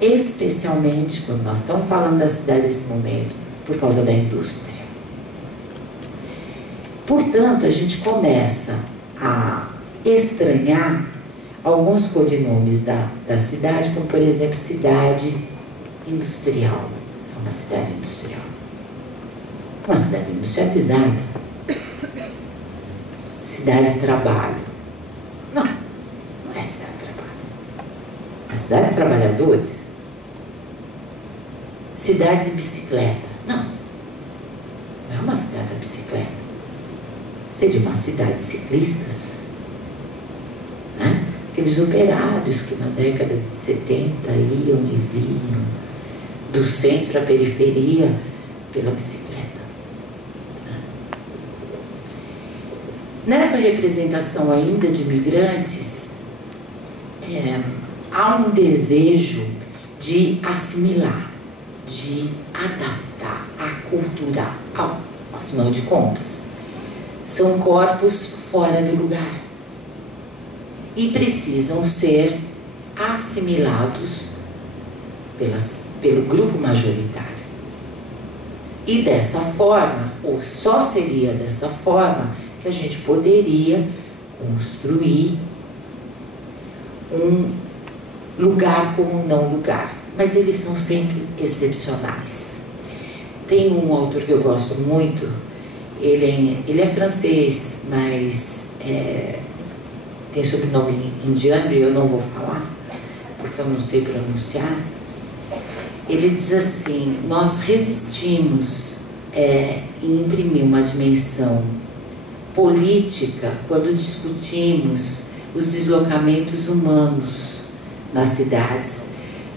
especialmente quando nós estamos falando da cidade nesse momento, por causa da indústria. Portanto, a gente começa a estranhar alguns codinomes da cidade, como por exemplo, cidade industrial. É uma cidade industrial. Uma cidade industrializada. Cidade de trabalho. Não, não é cidade de trabalho. É cidade de trabalhadores. Cidade de bicicleta. Não, não é uma cidade da bicicleta. Seria uma cidade de ciclistas. Né? Aqueles operários que na década de 70 iam e vinham do centro à periferia pela bicicleta. Nessa representação ainda de migrantes, há um desejo de assimilar, de adaptar, aculturar. Afinal de contas, são corpos fora do lugar e precisam ser assimilados pelo grupo majoritário. E dessa forma, ou só seria dessa forma, que a gente poderia construir um lugar como um não lugar. Mas eles são sempre excepcionais. Tem um autor que eu gosto muito, ele é francês, mas tem sobrenome indiano e eu não vou falar, porque eu não sei pronunciar. Ele diz assim: nós resistimos em imprimir uma dimensão política quando discutimos os deslocamentos humanos nas cidades.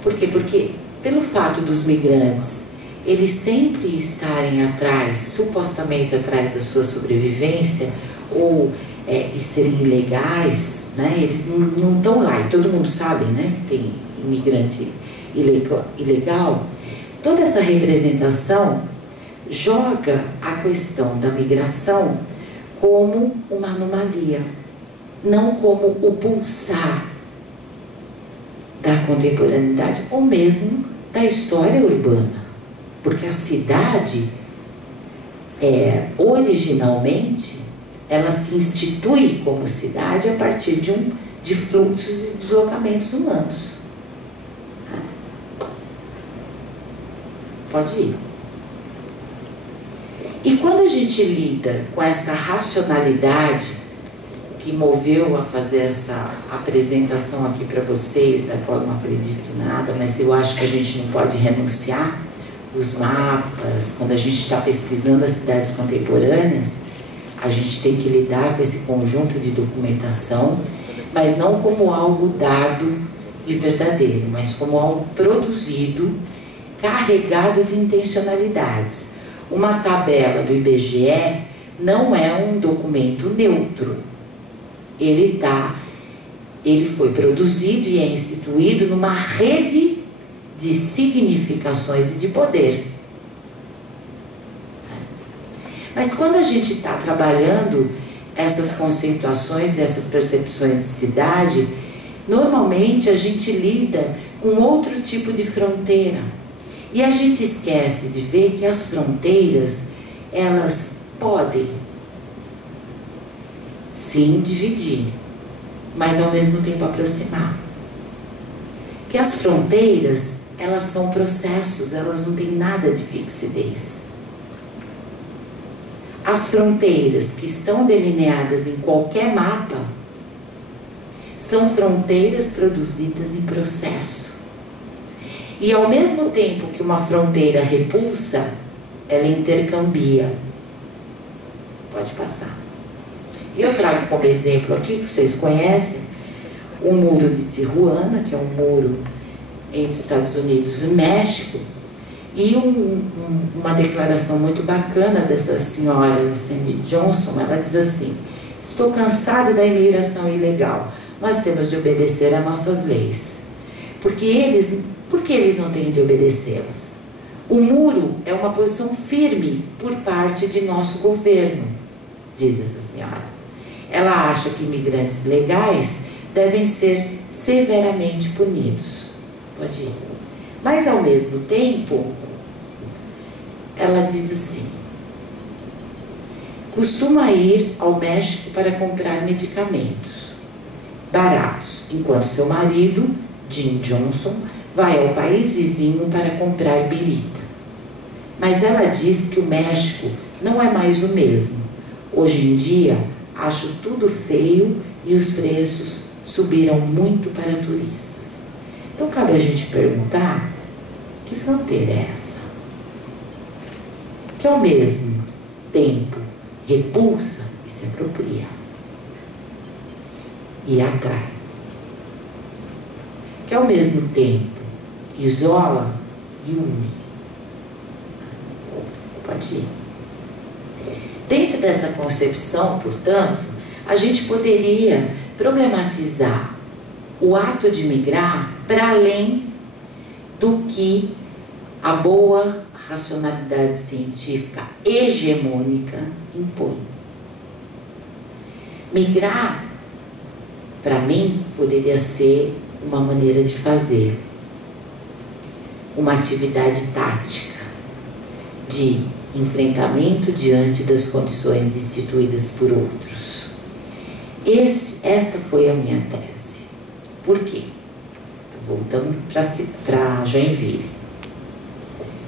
Por quê? Porque pelo fato dos migrantes eles sempre estarem atrás, supostamente atrás da sua sobrevivência, ou e serem ilegais, né? Eles não estão lá, e todo mundo sabe, né, que tem imigrante ilegal. Toda essa representação joga a questão da migração como uma anomalia, não como o pulsar da contemporaneidade ou mesmo da história urbana. Porque a cidade, originalmente, ela se institui como cidade a partir de fluxos e deslocamentos humanos. Pode ir. E quando a gente lida com essa racionalidade que moveu a fazer essa apresentação aqui para vocês, da qual eu não acredito nada, mas eu acho que a gente não pode renunciar, os mapas, quando a gente está pesquisando as cidades contemporâneas, a gente tem que lidar com esse conjunto de documentação, mas não como algo dado e verdadeiro, mas como algo produzido, carregado de intencionalidades. Uma tabela do IBGE não é um documento neutro. Ele foi produzido e é instituído numa rede de significações e de poder. Mas quando a gente está trabalhando essas conceituações, essas percepções de cidade, normalmente a gente lida com outro tipo de fronteira. E a gente esquece de ver que as fronteiras, elas podem sim dividir, mas ao mesmo tempo aproximar. Que as fronteiras, elas são processos, elas não têm nada de fixidez. As fronteiras que estão delineadas em qualquer mapa são fronteiras produzidas em processo. E ao mesmo tempo que uma fronteira repulsa, ela intercambia. Pode passar. Eu trago como exemplo aqui, que vocês conhecem, o muro de Tijuana, que é um muro entre Estados Unidos e México, e uma declaração muito bacana dessa senhora Sandy Johnson. Ela diz assim: estou cansada da imigração ilegal, nós temos de obedecer às nossas leis. Por que eles não têm de obedecê-las? O muro é uma posição firme por parte de nosso governo, diz essa senhora. Ela acha que imigrantes legais devem ser severamente punidos. Pode ir. Mas, ao mesmo tempo, ela diz assim: costuma ir ao México para comprar medicamentos baratos, enquanto seu marido, Jim Johnson, vai ao país vizinho para comprar birita. Mas ela diz que o México não é mais o mesmo. Hoje em dia, acho tudo feio e os preços subiram muito para turistas. Então, cabe a gente perguntar: que fronteira é essa? Que ao mesmo tempo repulsa e se apropria, e atrai. Que ao mesmo tempo isola e une. Pode ir. Dentro dessa concepção, portanto, a gente poderia problematizar o ato de migrar para além do que a boa racionalidade científica hegemônica impõe. Migrar, para mim, poderia ser uma maneira de fazer, uma atividade tática de enfrentamento diante das condições instituídas por outros. Esta foi a minha tese. Por quê? Voltando para Joinville.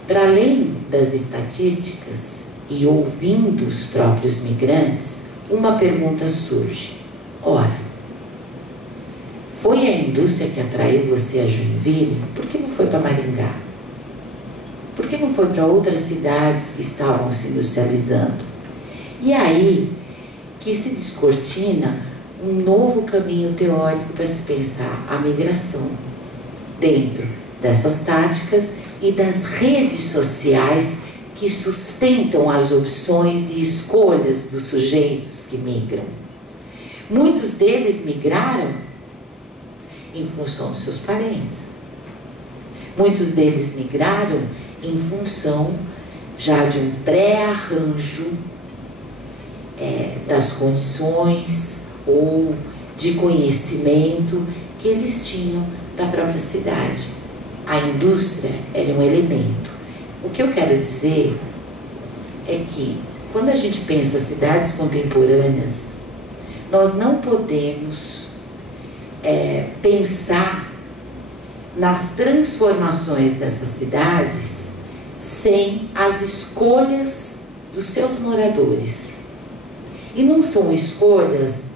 Para além das estatísticas e ouvindo os próprios migrantes, uma pergunta surge. Ora, foi a indústria que atraiu você a Joinville? Por que não foi para Maringá? Por que não foi para outras cidades que estavam se industrializando? E aí que se descortina um novo caminho teórico para se pensar a migração dentro dessas táticas e das redes sociais que sustentam as opções e escolhas dos sujeitos que migram. Muitos deles migraram em função dos seus parentes. Muitos deles migraram em função já de um pré-arranjo das condições ou de conhecimento que eles tinham da própria cidade. A indústria era um elemento. O que eu quero dizer é que, quando a gente pensa cidades contemporâneas, nós não podemos pensar nas transformações dessas cidades sem as escolhas dos seus moradores. E não são escolhas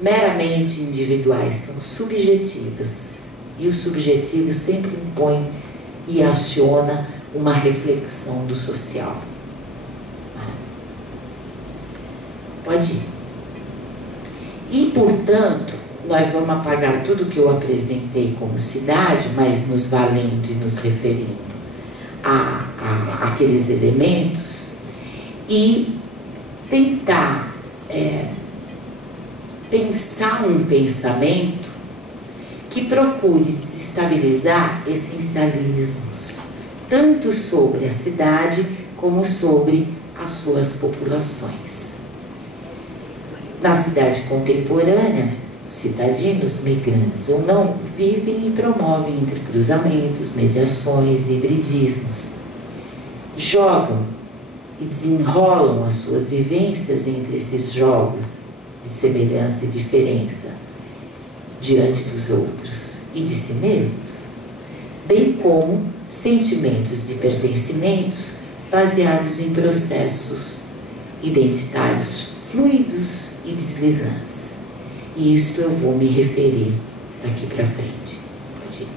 meramente individuais, são subjetivas. E o subjetivo sempre impõe e aciona uma reflexão do social. Pode ir. E, portanto, nós vamos apagar tudo que eu apresentei como cidade, mas nos valendo e nos referindo àqueles elementos, e tentar pensar um pensamento que procure desestabilizar essencialismos, tanto sobre a cidade como sobre as suas populações. Na cidade contemporânea, cidadinos, migrantes ou não, vivem e promovem entrecruzamentos, mediações, hibridismos. Jogam e desenrolam as suas vivências entre esses jogos de semelhança e diferença diante dos outros e de si mesmos, bem como sentimentos de pertencimentos baseados em processos identitários fluidos e deslizantes. E isto eu vou me referir daqui para frente. Pode ir.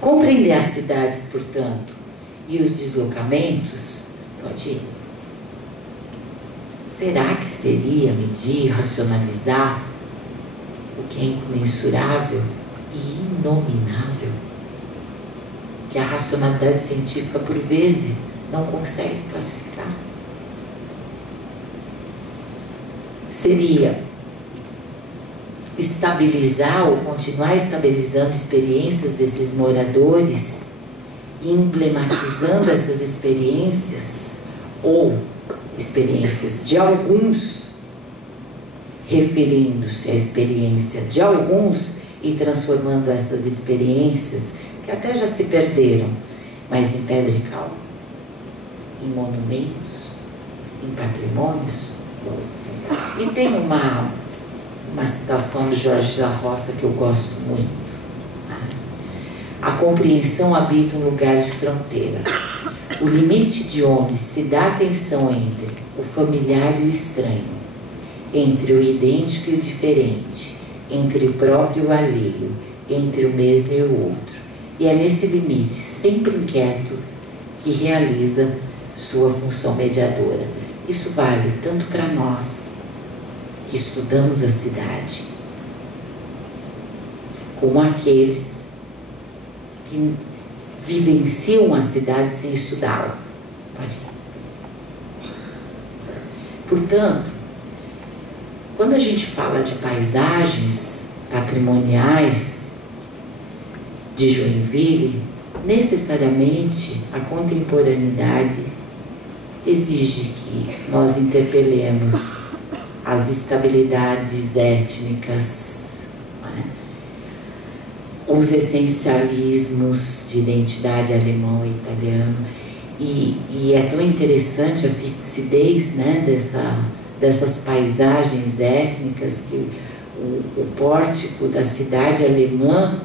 Compreender as cidades, portanto, e os deslocamentos, pode ir. Será que seria medir, racionalizar o que é incomensurável e inominável? Que a racionalidade científica, por vezes, não consegue classificar? Seria estabilizar ou continuar estabilizando experiências desses moradores e emblematizando essas experiências ou experiências de alguns, referindo-se à experiência de alguns e e transformando essas experiências, que até já se perderam, mas em pedra e cal, em monumentos, em patrimônios. E tem uma citação de Jorge de la Roça que eu gosto muito. A compreensão habita um lugar de fronteira. O limite de onde se dá atenção entre o familiar e o estranho, entre o idêntico e o diferente, entre o próprio e o alheio, entre o mesmo e o outro. E é nesse limite, sempre inquieto, que realiza sua função mediadora. Isso vale tanto para nós, que estudamos a cidade, como aqueles que vivenciam a cidade sem estudá-la. Pode ir. Portanto, quando a gente fala de paisagens patrimoniais de Joinville, necessariamente a contemporaneidade exige que nós interpelemos as estabilidades étnicas, né? Os essencialismos de identidade alemão e italiano, e é tão interessante a fixidez, né, dessas paisagens étnicas, que o pórtico da cidade alemã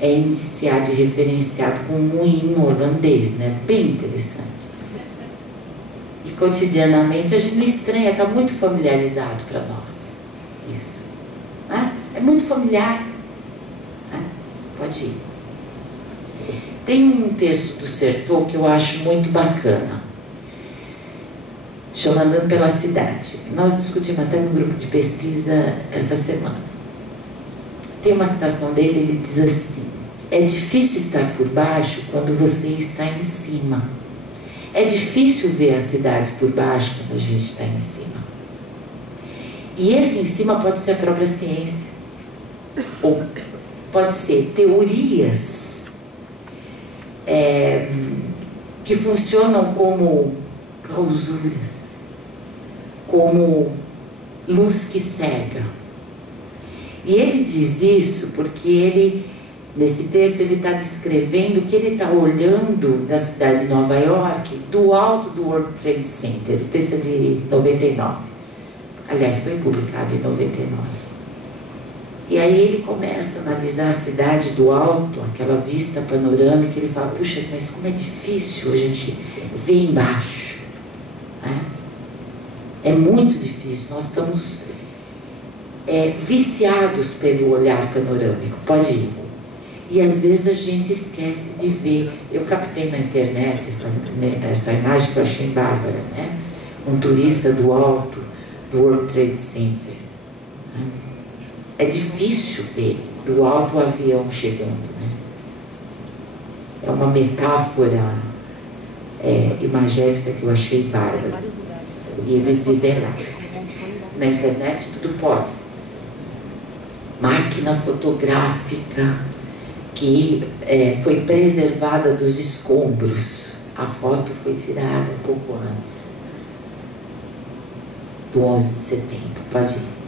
é indiciado e referenciado com um moinho holandês, né? Bem interessante. E cotidianamente a gente não estranha, está muito familiarizado para nós isso, né? É muito familiar, né? Pode ir. Tem um texto do Certeau que eu acho muito bacana, chama Andando pela Cidade. Nós discutimos até no grupo de pesquisa essa semana. Tem uma citação dele, ele diz assim: é difícil estar por baixo quando você está em cima. É difícil ver a cidade por baixo quando a gente está em cima. E esse em cima pode ser a própria ciência, ou pode ser teorias que funcionam como clausuras, como luz que cega. E ele diz isso porque ele, nesse texto, ele está descrevendo que ele está olhando da cidade de Nova York do alto do World Trade Center. O texto é de 99. Aliás, foi publicado em 99. E aí ele começa a analisar a cidade do alto, aquela vista panorâmica. Ele fala: puxa, mas como é difícil a gente ver embaixo, né? É muito difícil. Nós estamos viciados pelo olhar panorâmico. Pode ir. E às vezes a gente esquece de ver. Eu captei na internet essa imagem que eu achei bárbara, né? Um turista do alto do World Trade Center, né? É difícil ver do alto o avião chegando, né? É uma metáfora imagética que eu achei bárbara. E eles dizem lá, na internet tudo pode. Máquina fotográfica que foi preservada dos escombros. A foto foi tirada um pouco antes do 11 de setembro. Pode ir.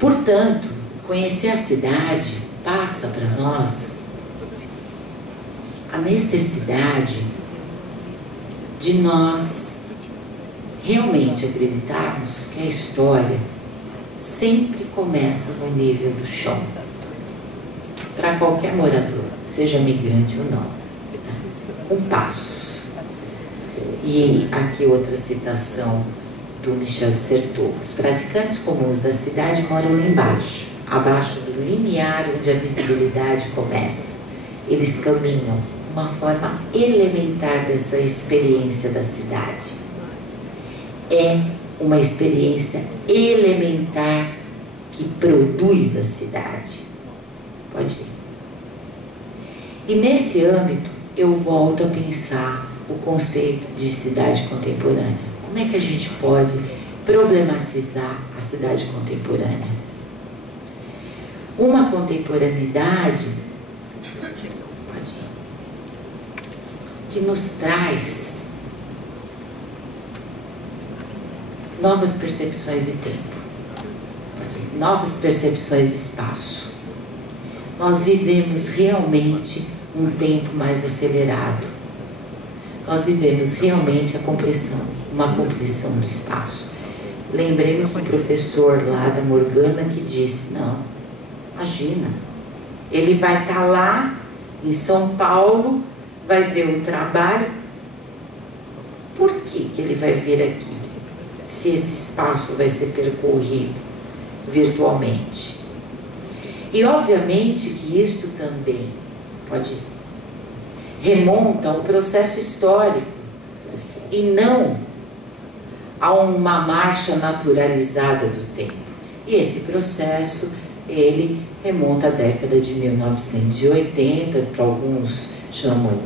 Portanto, conhecer a cidade passa para nós a necessidade de nós realmente acreditarmos que a história sempre começa no nível do chão, para qualquer morador, seja migrante ou não, né? Com passos. E aqui outra citação do Michel de Certeau: os praticantes comuns da cidade moram lá embaixo, abaixo do limiar onde a visibilidade começa. Eles caminham uma forma elementar dessa experiência da cidade. É uma experiência elementar que produz a cidade. Pode ir. E nesse âmbito, eu volto a pensar o conceito de cidade contemporânea. Como é que a gente pode problematizar a cidade contemporânea? Uma contemporaneidade que nos traz novas percepções de tempo. novas percepções de espaço. Nós vivemos realmente um tempo mais acelerado. Nós vivemos realmente uma compressão do espaço. Lembremos do professor lá da Morgana que disse, não, imagina, ele vai estar lá em São Paulo, vai ver o trabalho. Por que ele vai vir aqui, se esse espaço vai ser percorrido virtualmente? E obviamente que isto também remonta ao processo histórico e não a uma marcha naturalizada do tempo. E esse processo, ele remonta à década de 1980, para alguns chamam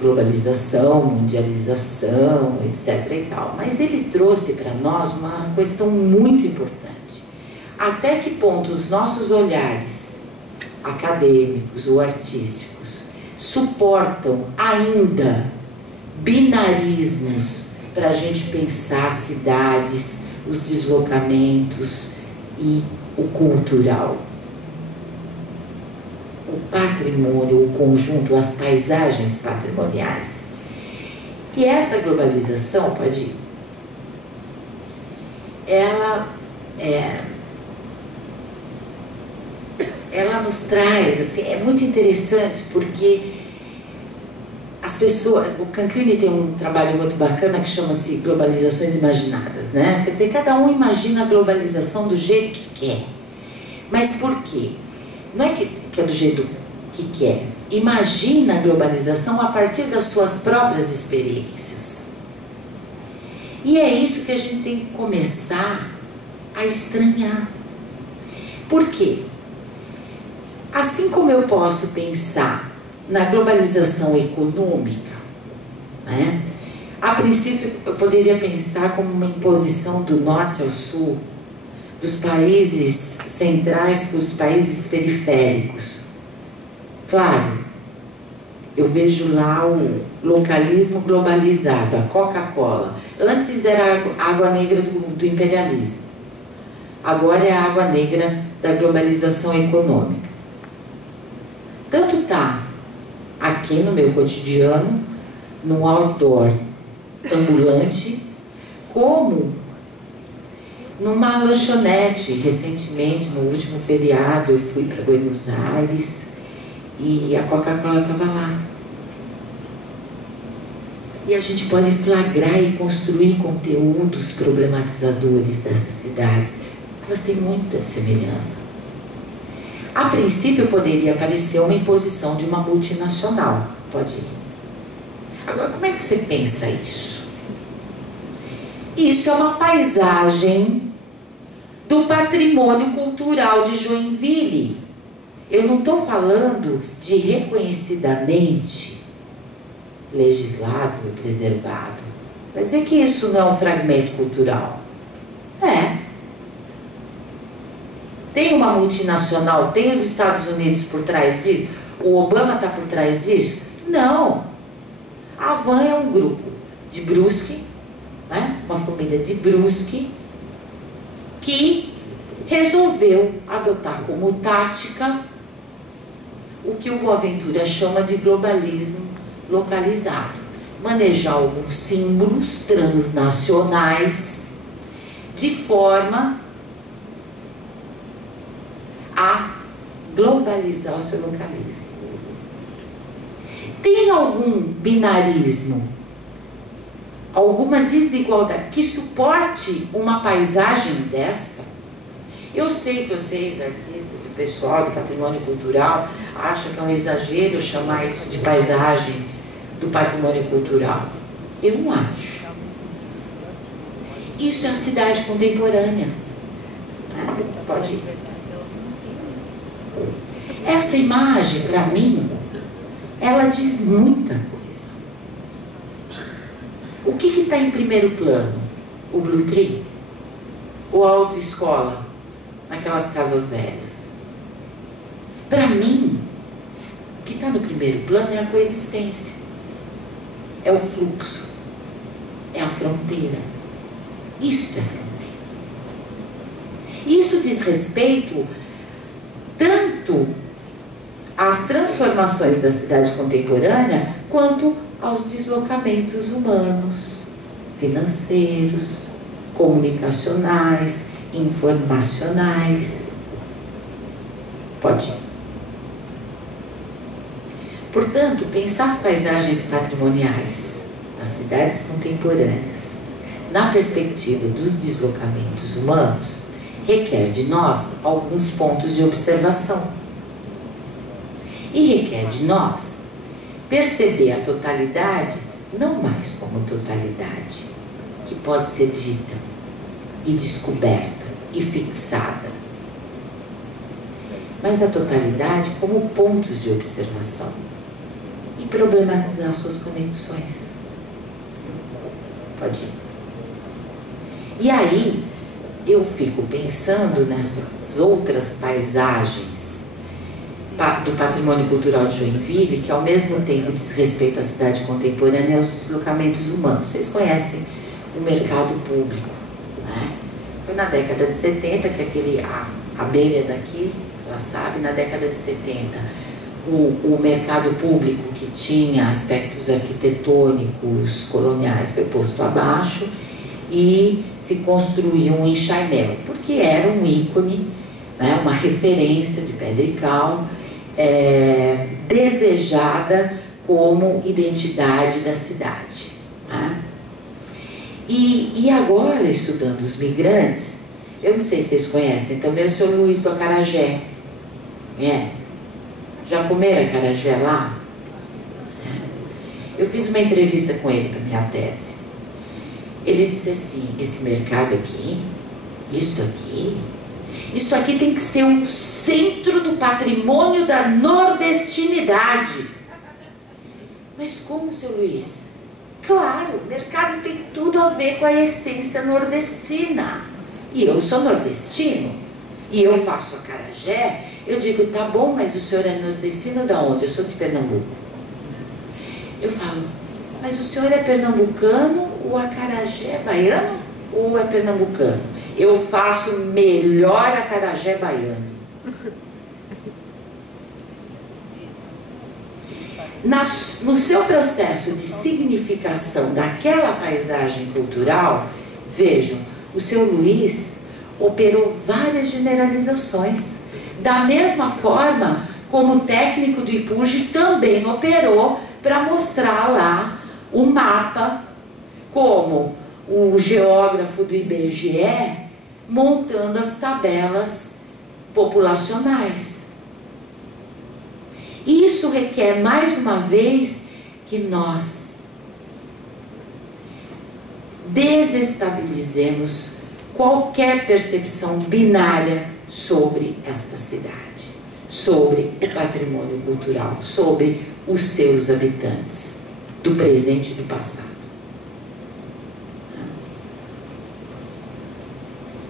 globalização, mundialização, etc. e tal. Mas ele trouxe para nós uma questão muito importante. Até que ponto os nossos olhares acadêmicos ou artísticos suportam ainda binarismos para a gente pensar cidades, os deslocamentos e o cultural. O patrimônio, o conjunto, as paisagens patrimoniais. E essa globalização, ela nos traz, assim, é muito interessante porque as pessoas, o Canclini tem um trabalho muito bacana que chama-se globalizações imaginadas, né? Quer dizer, cada um imagina a globalização do jeito que quer. Mas por quê? Não é que é do jeito que quer. Imagina a globalização a partir das suas próprias experiências. E é isso que a gente tem que começar a estranhar. Por quê? Assim como eu posso pensar na globalização econômica, né? A princípio eu poderia pensar como uma imposição do norte ao sul, dos países centrais para os países periféricos. Claro, eu vejo lá o localismo globalizado, a Coca-Cola. Antes era a água negra do imperialismo. Agora é a água negra da globalização econômica. Tanto tá aqui no meu cotidiano, no outdoor ambulante, como numa lanchonete. Recentemente, no último feriado, eu fui para Buenos Aires e a Coca-Cola estava lá. E a gente pode flagrar e construir conteúdos problematizadores dessas cidades. Elas têm muita semelhança. A princípio poderia parecer uma imposição de uma multinacional. Pode ir. Agora, como é que você pensa isso? Isso é uma paisagem do patrimônio cultural de Joinville. Eu não estou falando de reconhecidamente legislado e preservado. Quer dizer que isso não é um fragmento cultural? É. Tem uma multinacional, tem os Estados Unidos por trás disso? O Obama está por trás disso? Não. A Havan é um grupo de Brusque, né? Uma família de Brusque, que resolveu adotar como tática o que o Boaventura chama de globalismo localizado. Manejar alguns símbolos transnacionais de forma a globalizar o seu localismo. Tem algum binarismo, alguma desigualdade que suporte uma paisagem desta? Eu sei que vocês, artistas e pessoal do patrimônio cultural, acham que é um exagero chamar isso de paisagem do patrimônio cultural. Eu não acho. Isso é a cidade contemporânea. Pode ir. Essa imagem, para mim, ela diz muita coisa. O que está em primeiro plano? O Blue Tree? Ou a autoescola, naquelas casas velhas? Para mim, o que está no primeiro plano é a coexistência. É o fluxo. É a fronteira. Isto é fronteira. Isso diz respeito tanto às transformações da cidade contemporânea, quanto aos deslocamentos humanos, financeiros, comunicacionais, informacionais. Pode ir. Portanto, pensar as paisagens patrimoniais nas cidades contemporâneas, na perspectiva dos deslocamentos humanos, requer de nós alguns pontos de observação. E requer de nós perceber a totalidade não mais como totalidade, que pode ser dita e descoberta e fixada, mas a totalidade como pontos de observação e problematizar suas conexões. Pode ir. E aí eu fico pensando nessas outras paisagens do patrimônio cultural de Joinville, que ao mesmo tempo diz respeito à cidade contemporânea e aos deslocamentos humanos. Vocês conhecem o mercado público, né? Foi na década de 70 que a Beira daqui, ela sabe, na década de 70, o mercado público, que tinha aspectos arquitetônicos coloniais, foi posto abaixo e se construiu um enxaimel, porque era um ícone, né, uma referência de pedra e cal, desejada como identidade da cidade, né? E agora, estudando os migrantes, eu não sei se vocês conhecem também o Sr. Luiz do Acarajé. Conhece? Já comeram acarajé lá? Eu fiz uma entrevista com ele para minha tese. Ele disse assim: esse mercado aqui, isso aqui tem que ser um centro do patrimônio da nordestinidade. Mas como, seu Luiz? Claro, o mercado tem tudo a ver com a essência nordestina. E eu sou nordestino, e eu faço acarajé. Eu digo, tá bom, mas o senhor é nordestino de onde? Eu sou de Pernambuco. Eu falo, mas o senhor é pernambucano, o acarajé é baiano ou é pernambucano? Eu faço melhor acarajé baiano. No seu processo de significação daquela paisagem cultural, vejam, o seu Luiz operou várias generalizações. Da mesma forma como o técnico do IPURG também operou para mostrar lá o mapa, como o geógrafo do IBGE montando as tabelas populacionais. E isso requer, mais uma vez, que nós desestabilizemos qualquer percepção binária sobre esta cidade, sobre o patrimônio cultural, sobre os seus habitantes, do presente e do passado.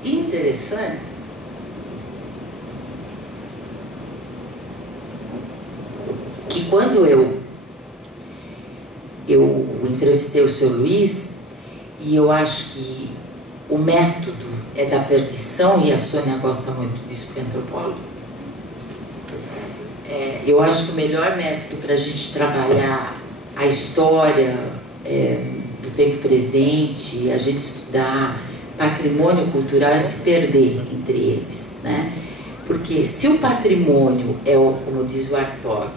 Interessante que quando eu entrevistei o seu Luiz, e eu acho que o método é da perdição, e a Sônia gosta muito disso para antropólogo. Eu acho que o melhor método para a gente trabalhar a história do tempo presente, a gente estudar patrimônio cultural, é se perder entre eles, né? Porque se o patrimônio como diz o Hartog,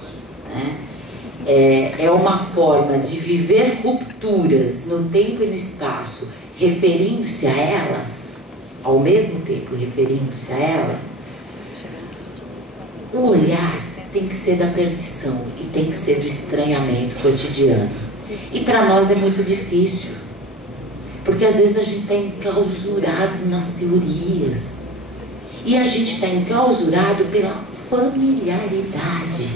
né, é uma forma de viver rupturas no tempo e no espaço, referindo-se a elas, ao mesmo tempo referindo-se a elas, o olhar tem que ser da perdição e tem que ser do estranhamento cotidiano. E para nós é muito difícil, porque às vezes a gente está enclausurado nas teorias, e a gente está enclausurado pela familiaridade,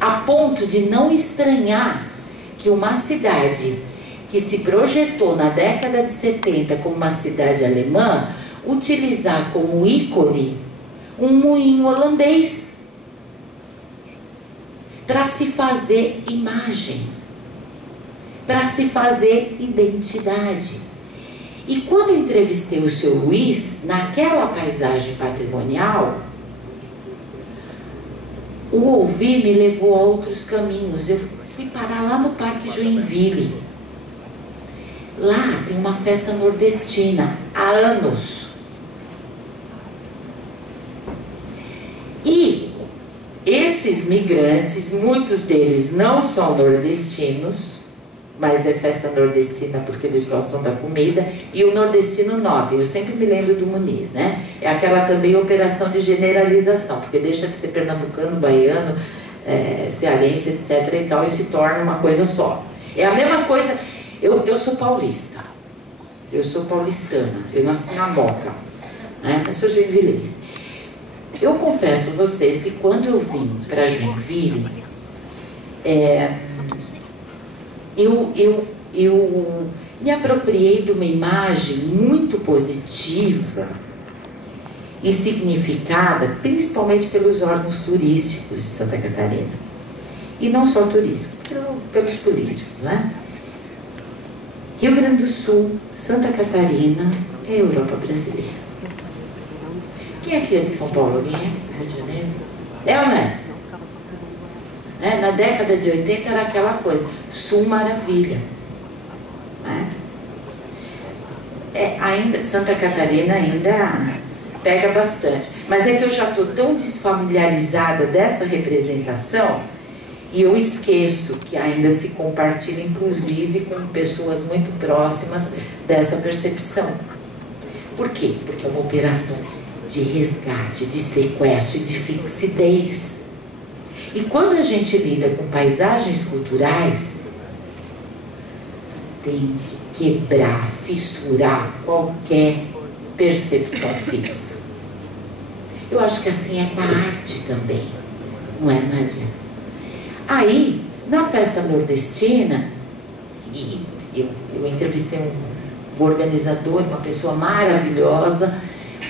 a ponto de não estranhar que uma cidade que se projetou na década de 70 como uma cidade alemã, utilizar como ícone um moinho holandês para se fazer imagem, para se fazer identidade. E quando eu entrevistei o seu Luiz, naquela paisagem patrimonial, o ouvir me levou a outros caminhos. Eu fui parar lá no Parque Joinville. Lá tem uma festa nordestina, há anos. E esses migrantes, muitos deles não são nordestinos, mas é festa nordestina porque eles gostam da comida, e o nordestino nota, eu sempre me lembro do Muniz, né? É aquela também operação de generalização, porque deixa de ser pernambucano, baiano, cearense, etc. e tal, e se torna uma coisa só. É a mesma coisa, eu sou paulista, eu sou paulistana, eu nasci na Moca, né? Eu sou joinvilense. Eu confesso a vocês que quando eu vim para Joinville, eu me apropriei de uma imagem muito positiva e significada, principalmente pelos órgãos turísticos de Santa Catarina. E não só turísticos, pelos políticos, né? Rio Grande do Sul, Santa Catarina é a Europa brasileira. Quem aqui é de São Paulo? Alguém é? Rio de Janeiro? É ou não é? Na década de 80 era aquela coisa, Sul Maravilha. Né? Ainda, Santa Catarina ainda pega bastante. Mas é que eu já estou tão desfamiliarizada dessa representação e eu esqueço que ainda se compartilha, inclusive, com pessoas muito próximas dessa percepção. Por quê? Porque é uma operação de resgate, de sequestro e de fixidez. E quando a gente lida com paisagens culturais, tem que quebrar, fissurar qualquer percepção fixa. Eu acho que assim é com a arte também, não é, Nádia? Aí, na festa nordestina, e eu entrevistei um organizador, uma pessoa maravilhosa,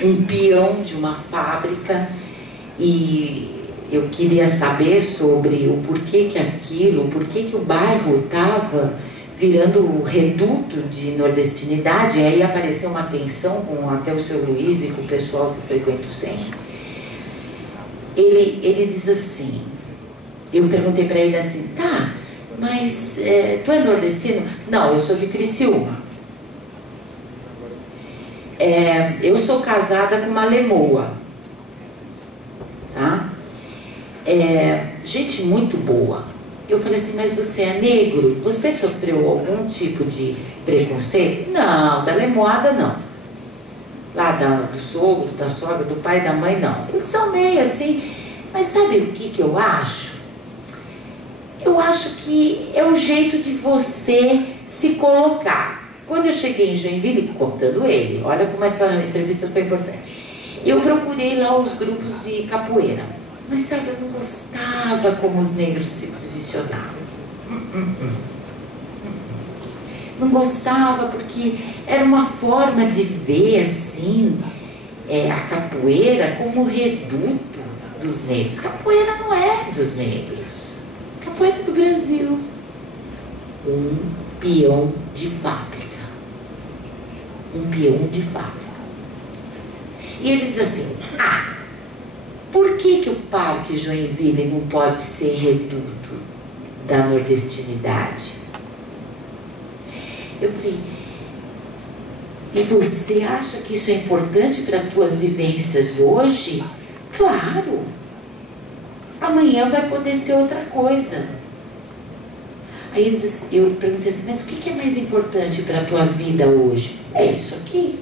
um peão de uma fábrica, e eu queria saber sobre o porquê que aquilo, o porquê que o bairro estava virando o reduto de nordestinidade. E aí apareceu uma tensão com até o seu Luiz e com o pessoal que frequenta o centro. Ele diz assim, eu perguntei para ele assim, tá, mas tu é nordestino? Não, eu sou de Criciúma. Eu sou casada com uma lemoa, tá? Gente muito boa. Eu falei assim, mas você é negro? Você sofreu algum tipo de preconceito? Não, da lemoada não. Lá do sogro, da sogra, do pai e da mãe, não. Eles são meio assim. Mas sabe o que eu acho? Eu acho que é o jeito de você se colocar. Quando eu cheguei em Joinville, contando ele, olha como essa entrevista foi importante. Eu procurei lá os grupos de capoeira. Mas sabe, eu não gostava como os negros se posicionavam. Não gostava porque era uma forma de ver assim a capoeira como reduto dos negros. Capoeira não é dos negros. Capoeira é do Brasil. Um peão de fábrica. Um peão de fábrica. E ele diz assim, por que o Parque Joinville não pode ser reduto da nordestinidade? Eu falei, e você acha que isso é importante para as tuas vivências hoje? Claro! Amanhã vai poder ser outra coisa. Aí eu perguntei assim, mas o que é mais importante para a tua vida hoje? É isso aqui.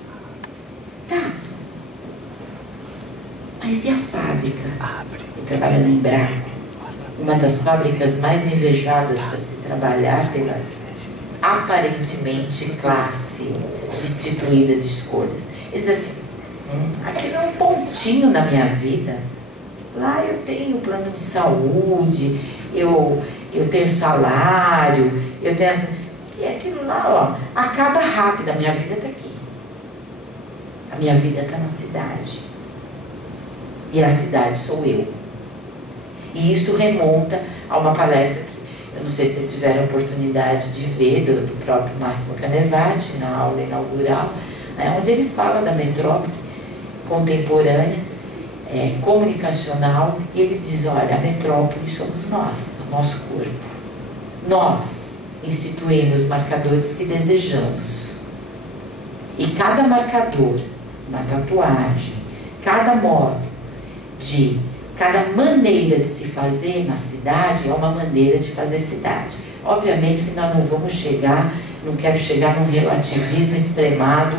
Tá. Mas e a fábrica? Eu trabalho na Embraer, uma das fábricas mais invejadas para se trabalhar pela aparentemente classe destituída de escolhas. Eles dizem assim, aquilo é um pontinho na minha vida. Lá eu tenho plano de saúde, eu tenho salário, eu tenho... E aquilo lá, ó, acaba rápido, a minha vida está aqui. A minha vida está na cidade. E a cidade sou eu. E isso remonta a uma palestra que não sei se vocês tiveram a oportunidade de ver do próprio Máximo Canevati na aula inaugural, né, onde ele fala da metrópole contemporânea, comunicacional, e ele diz, olha, a metrópole somos nós, o nosso corpo. Nós instituímos marcadores que desejamos. E cada marcador, uma tatuagem, cada modo cada maneira de se fazer na cidade é uma maneira de fazer cidade. Obviamente que nós não vamos chegar, não quero chegar num relativismo extremado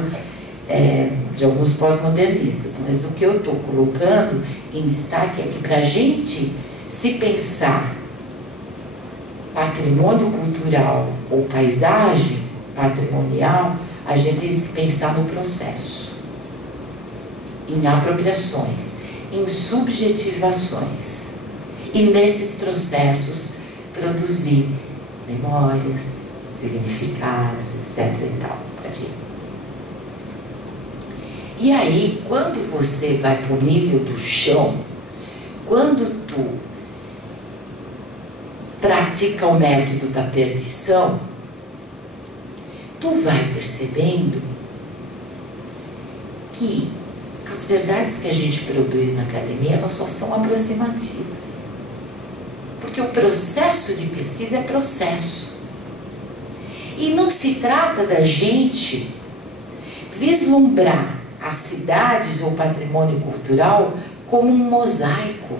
de alguns pós-modernistas, mas o que eu estou colocando em destaque é que para a gente se pensar patrimônio cultural ou paisagem patrimonial, a gente tem que se pensar no processo, em apropriações, em subjetivações, e nesses processos produzir memórias, significados, etc. e tal. E aí, quando você vai para o nível do chão, quando tu pratica o método da perdição, tu vai percebendo que as verdades que a gente produz na academia, elas só são aproximativas. Porque o processo de pesquisa é processo. E não se trata da gente vislumbrar as cidades ou patrimônio cultural como um mosaico.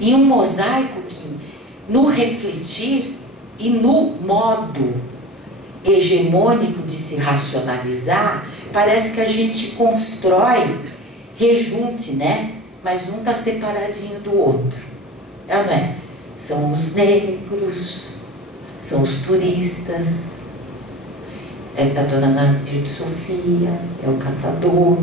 E um mosaico que, no refletir e no modo hegemônico de se racionalizar, parece que a gente constrói rejunte, né? Mas um está separadinho do outro. É ou não é? São os negros, são os turistas. Essa é a dona Nadir de Sofia, é o catador.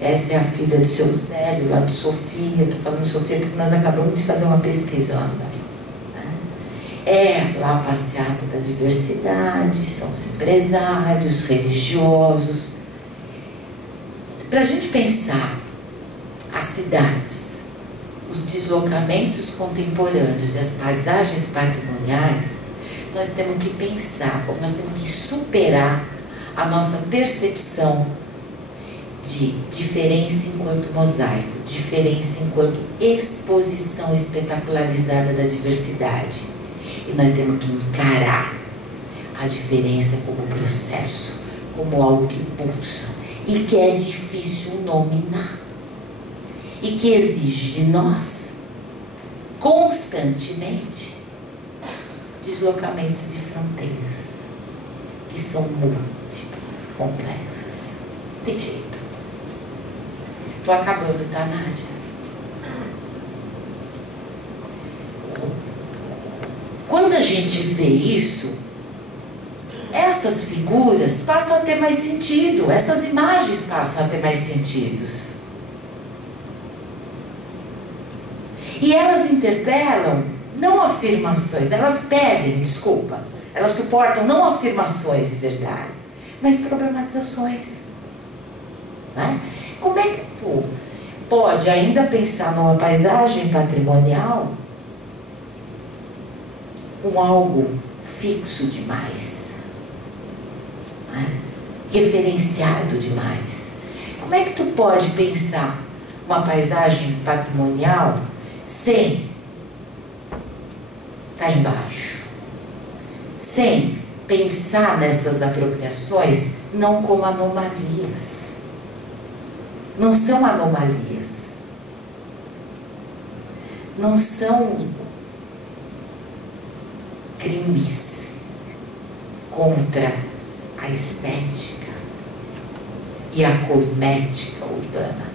Essa é a filha do seu Zélio, lá de Sofia. Estou falando Sofia porque nós acabamos de fazer uma pesquisa lá no bairro. É lá a passeata da diversidade, são os empresários, religiosos. Para a gente pensar as cidades, os deslocamentos contemporâneos e as paisagens patrimoniais, nós temos que pensar, ou nós temos que superar a nossa percepção de diferença enquanto mosaico, diferença enquanto exposição espetacularizada da diversidade. E nós temos que encarar a diferença como processo, como algo que pulsa e que é difícil nominar e que exige de nós constantemente deslocamentos de fronteiras que são múltiplas, complexas. Não tem jeito. Estou acabando, tá, Nádia? Quando a gente vê isso, essas figuras passam a ter mais sentido, essas imagens passam a ter mais sentidos. E elas interpelam não afirmações, elas pedem desculpa, elas suportam não afirmações de verdade, mas problematizações. Né? Como é que tu pode ainda pensar numa paisagem patrimonial com algo fixo demais, né? Referenciado demais? Como é que tu pode pensar uma paisagem patrimonial sem estar embaixo, sem pensar nessas apropriações não como anomalias? Não são anomalias, não são crimes contra a estética e a cosmética urbana.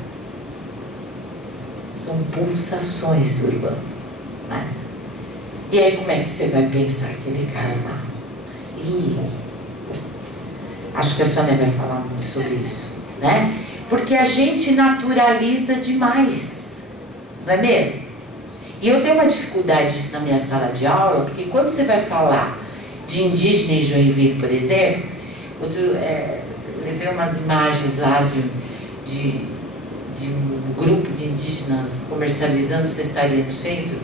São pulsações do urbano, né? E aí como é que você vai pensar aquele cara lá? Acho que a Sônia vai falar muito sobre isso, né? Porque a gente naturaliza demais, não é mesmo? E eu tenho uma dificuldade disso na minha sala de aula, porque quando você vai falar de indígena em Joinville, por exemplo, eu levei umas imagens lá de um grupo de indígenas comercializando cestaria no centro,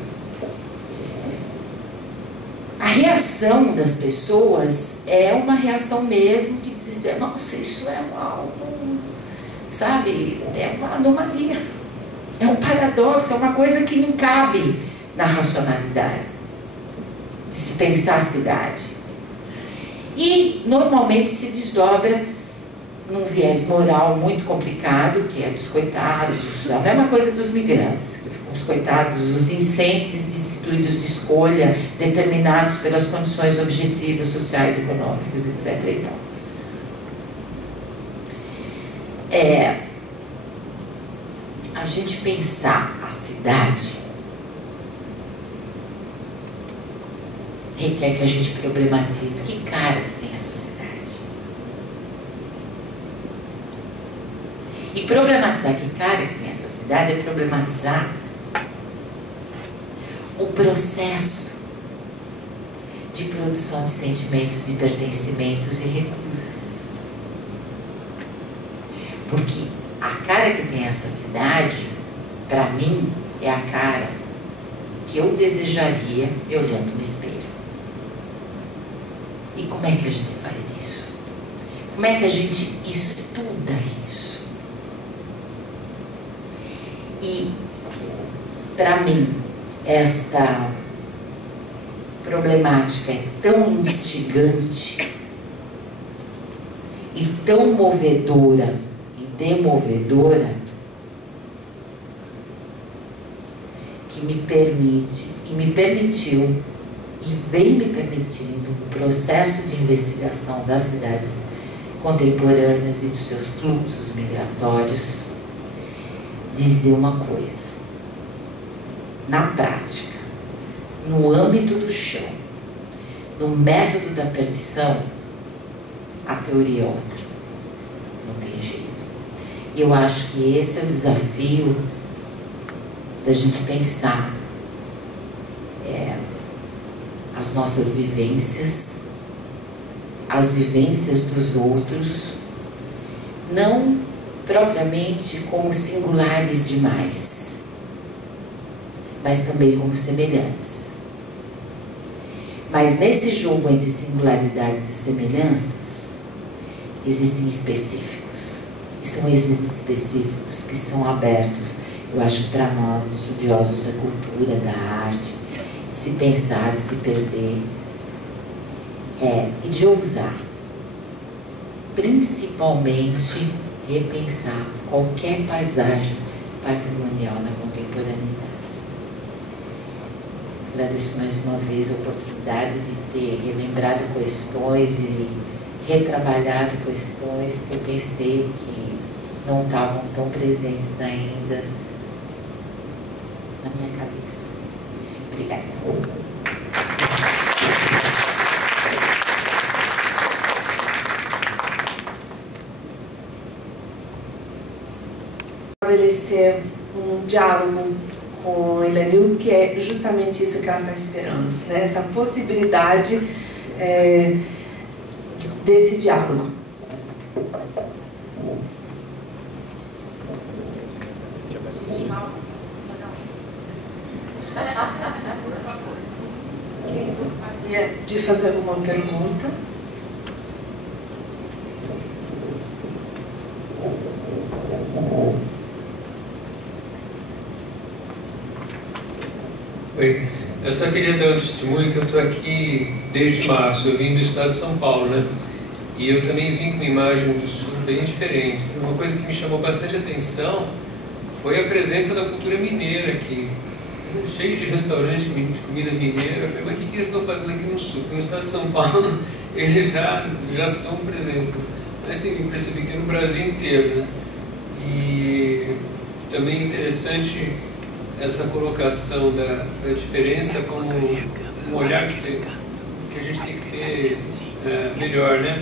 a reação das pessoas é uma reação mesmo que diz, nossa, isso é algo, sabe, é uma anomalia, é um paradoxo, é uma coisa que não cabe na racionalidade de se pensar a cidade. E normalmente se desdobra num viés moral muito complicado, que é dos coitados, a mesma coisa dos migrantes, os coitados, os incentes destituídos de escolha, determinados pelas condições objetivas, sociais, econômicas, etc. E tal. A gente pensar a cidade requer que a gente problematize que cara que tem essa cidade. E problematizar que cara que tem essa cidade é problematizar o processo de produção de sentimentos de pertencimentos e recusas. Porque a cara que tem essa cidade, para mim, é a cara que eu desejaria me olhando no espelho. E como é que a gente faz isso? Como é que a gente estuda isso? E, para mim, esta problemática é tão instigante e tão movedora e demovedora que me permite e me permitiu e vem me permitindo um processo de investigação das cidades contemporâneas e dos seus fluxos migratórios dizer uma coisa: na prática, no âmbito do chão, no método da perdição, a teoria é outra, não tem jeito. Eu acho que esse é o desafio da gente pensar as nossas vivências, as vivências dos outros, não propriamente como singulares demais, mas também como semelhantes. Mas nesse jogo entre singularidades e semelhanças, existem específicos. E são esses específicos que são abertos, eu acho que para nós, estudiosos da cultura, da arte, de se pensar, de se perder, e de ousar, principalmente, repensar qualquer paisagem patrimonial na contemporaneidade. Agradeço mais uma vez a oportunidade de ter relembrado questões e retrabalhado questões que eu pensei que não estavam tão presentes ainda na minha cabeça. Obrigada. Estabelecer um diálogo com a Elaine, que é justamente isso que ela está esperando, né? Essa possibilidade desse diálogo. De fazer alguma pergunta? Oi, eu só queria dar um testemunho que eu estou aqui desde março. Eu vim do estado de São Paulo, né? E eu também vim com uma imagem do sul bem diferente. Uma coisa que me chamou bastante atenção foi a presença da cultura mineira aqui. Cheio de restaurante de comida mineira. Eu falei, mas o que eles estão fazendo aqui no sul? Porque no estado de São Paulo eles já são presença. Mas assim, eu percebi que é no Brasil inteiro, né? E também é interessante essa colocação da diferença como um olhar que a gente tem que ter melhor, né?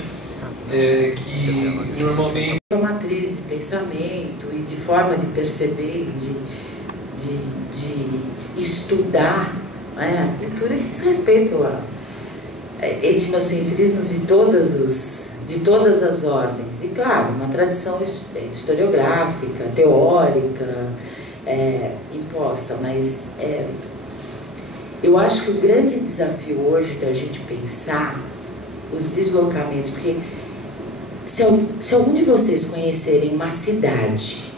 Que normalmente é uma matriz de pensamento e de forma de perceber, de estudar, né? A cultura que diz respeito a etnocentrismos de todas as ordens. E claro, uma tradição historiográfica, teórica, imposta, mas eu acho que o grande desafio hoje da gente pensar os deslocamentos, porque se algum de vocês conhecerem uma cidade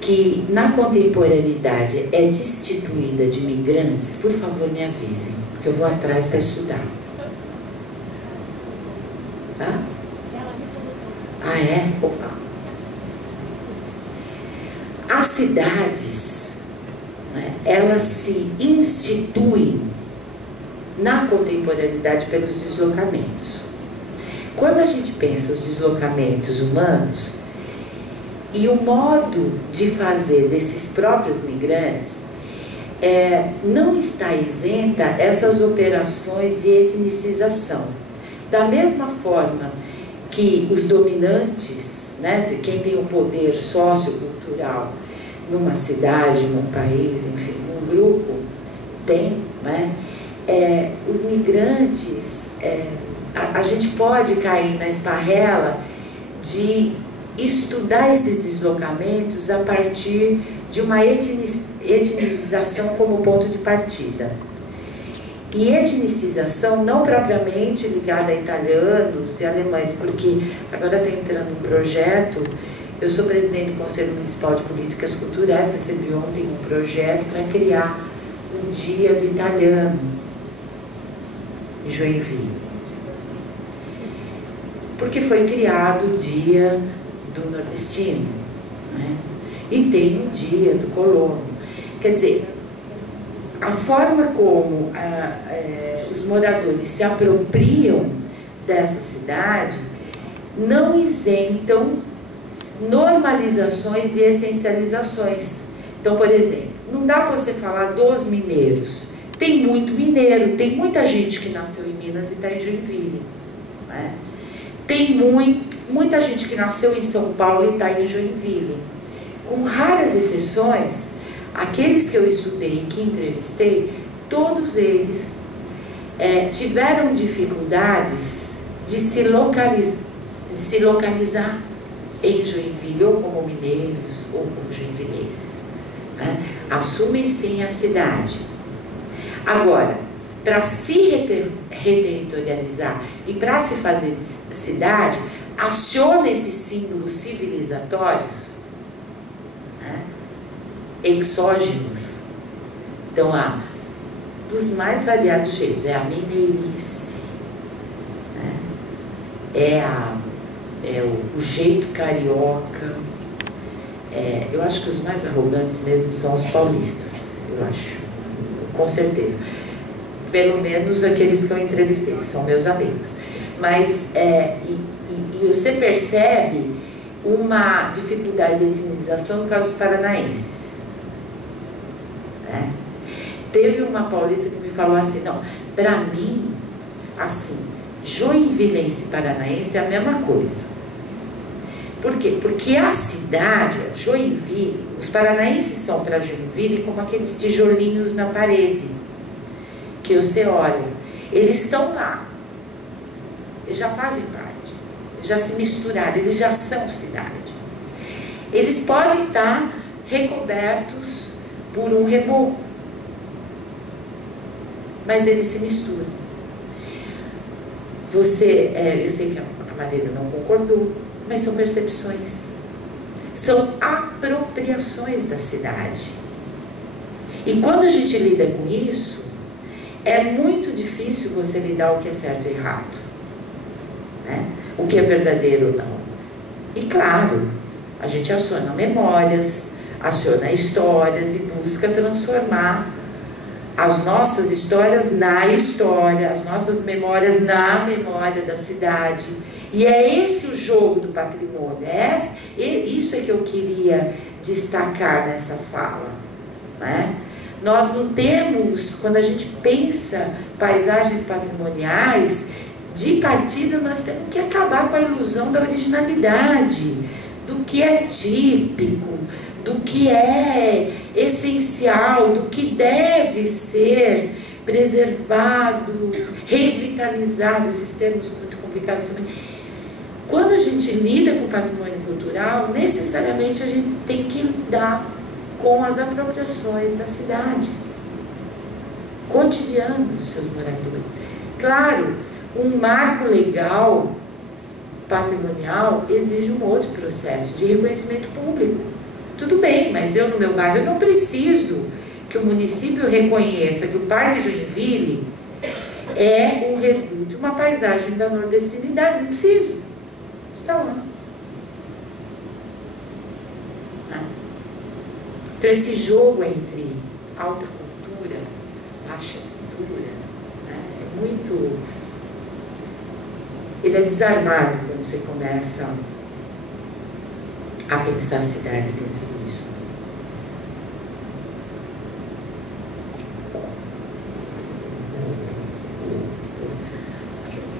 que na contemporaneidade é destituída de imigrantes, por favor me avisem, porque eu vou atrás para estudar. Tá? Ah, é? Opa. As cidades, né, elas se instituem na contemporaneidade pelos deslocamentos. Quando a gente pensa os deslocamentos humanos e o modo de fazer desses próprios migrantes, não está isenta essas operações de etnicização. Da mesma forma que os dominantes, né, de quem tem o poder sociocultural numa cidade, num país, enfim, num grupo, tem, né, os migrantes, a gente pode cair na esparrela de estudar esses deslocamentos a partir de uma etnicização como ponto de partida. E etnicização não propriamente ligada a italianos e alemães, porque agora está entrando um projeto, eu sou presidente do Conselho Municipal de Políticas Culturais, recebi ontem um projeto para criar um dia do italiano em Joinville. Porque foi criado o dia do nordestino, né? E tem o dia do colono. Quer dizer, a forma como os moradores se apropriam dessa cidade não isentam normalizações e essencializações. Então, por exemplo, não dá para você falar dos mineiros. Tem muito mineiro, tem muita gente que nasceu em Minas e está em Joinville, né? Tem muita gente que nasceu em São Paulo e está em Joinville. Com raras exceções, aqueles que eu estudei e que entrevistei, todos eles tiveram dificuldades de se localizar em Joinville, ou como mineiros, ou como joinvilenses, né? Assumem sim a cidade. Agora, para se reterritorializar e para se fazer cidade, aciona esses símbolos civilizatórios, né, exógenos. Então, dos mais variados jeitos, a mineirice, né, o jeito carioca. Eu acho que os mais arrogantes mesmo são os paulistas, eu acho, com certeza. Pelo menos aqueles que eu entrevistei, que são meus amigos. Mas, e você percebe uma dificuldade de etnização no caso dos paranaenses, né? Teve uma paulista que me falou assim, não, para mim, assim, joinvilense e paranaense é a mesma coisa. Por quê? Porque a cidade, Joinville, os paranaenses são para Joinville como aqueles tijolinhos na parede, que você olha, eles estão lá, eles já fazem parte, eles já se misturaram, eles já são cidade. Eles podem estar recobertos por um reboco, mas eles se misturam. Eu sei que a Marília não concordou, mas são percepções, são apropriações da cidade. E quando a gente lida com isso, é muito difícil você lidar o que é certo e errado, né? O que é verdadeiro ou não. E claro, a gente aciona memórias, aciona histórias e busca transformar as nossas histórias na história, as nossas memórias na memória da cidade. E é esse o jogo do patrimônio, isso é que eu queria destacar nessa fala, né? Nós não temos, quando a gente pensa paisagens patrimoniais, de partida nós temos que acabar com a ilusão da originalidade, do que é típico, do que é essencial, do que deve ser preservado, revitalizado, esses termos muito complicados também. quando a gente lida com patrimônio cultural, necessariamente a gente tem que lidar com as apropriações da cidade, cotidiano dos seus moradores. Claro, um marco legal patrimonial exige um outro processo de reconhecimento público. Tudo bem, mas eu no meu bairro eu não preciso que o município reconheça que o Parque Joinville é um reduto, uma paisagem da nordestinidade. Não preciso. Está lá. Então esse jogo entre alta cultura, baixa cultura, né, é muito... Ele é desarmado quando você começa a pensar a cidade dentro disso.